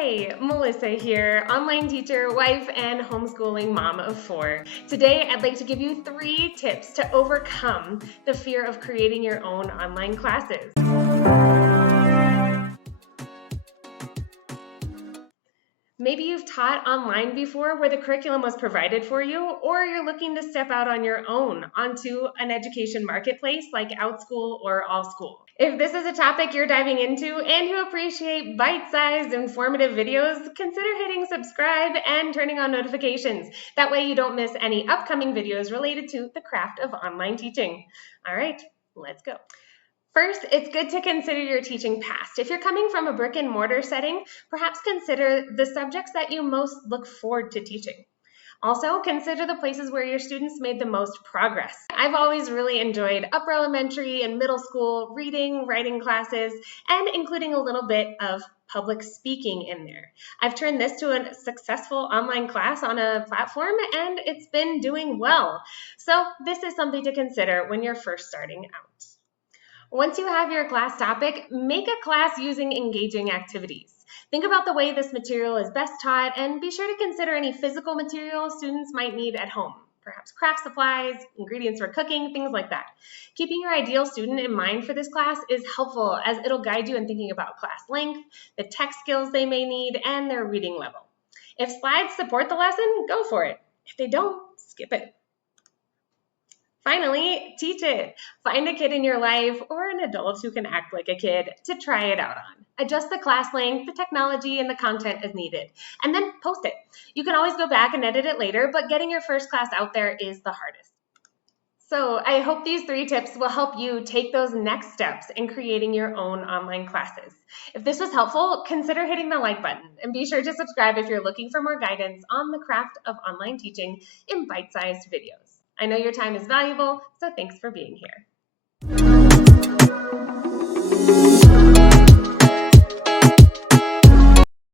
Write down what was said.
Hey, Melissa here, online teacher, wife, and homeschooling mom of 4. Today, I'd like to give you 3 tips to overcome the fear of creating your own online classes. Maybe you've taught online before where the curriculum was provided for you, or you're looking to step out on your own onto an education marketplace like Outschool or Allschool. If this is a topic you're diving into and you appreciate bite-sized, informative videos, consider hitting subscribe and turning on notifications. That way you don't miss any upcoming videos related to the craft of online teaching. All right, let's go. First, it's good to consider your teaching past. If you're coming from a brick and mortar setting, perhaps consider the subjects that you most look forward to teaching. Also, consider the places where your students made the most progress. I've always really enjoyed upper elementary and middle school reading, writing classes, and including a little bit of public speaking in there. I've turned this to a successful online class on a platform, and it's been doing well. So this is something to consider when you're first starting out. Once you have your class topic, make a class using engaging activities. Think about the way this material is best taught and be sure to consider any physical material students might need at home, perhaps craft supplies, ingredients for cooking, things like that. Keeping your ideal student in mind for this class is helpful as it'll guide you in thinking about class length, the tech skills they may need, and their reading level. If slides support the lesson, go for it. If they don't, skip it. Finally, teach it. Find a kid in your life or an adult who can act like a kid to try it out on. Adjust the class length, the technology, and the content as needed, and then post it. You can always go back and edit it later, but getting your first class out there is the hardest. So I hope these 3 tips will help you take those next steps in creating your own online classes. If this was helpful, consider hitting the like button and be sure to subscribe if you're looking for more guidance on the craft of online teaching in bite-sized videos. I know your time is valuable, so thanks for being here.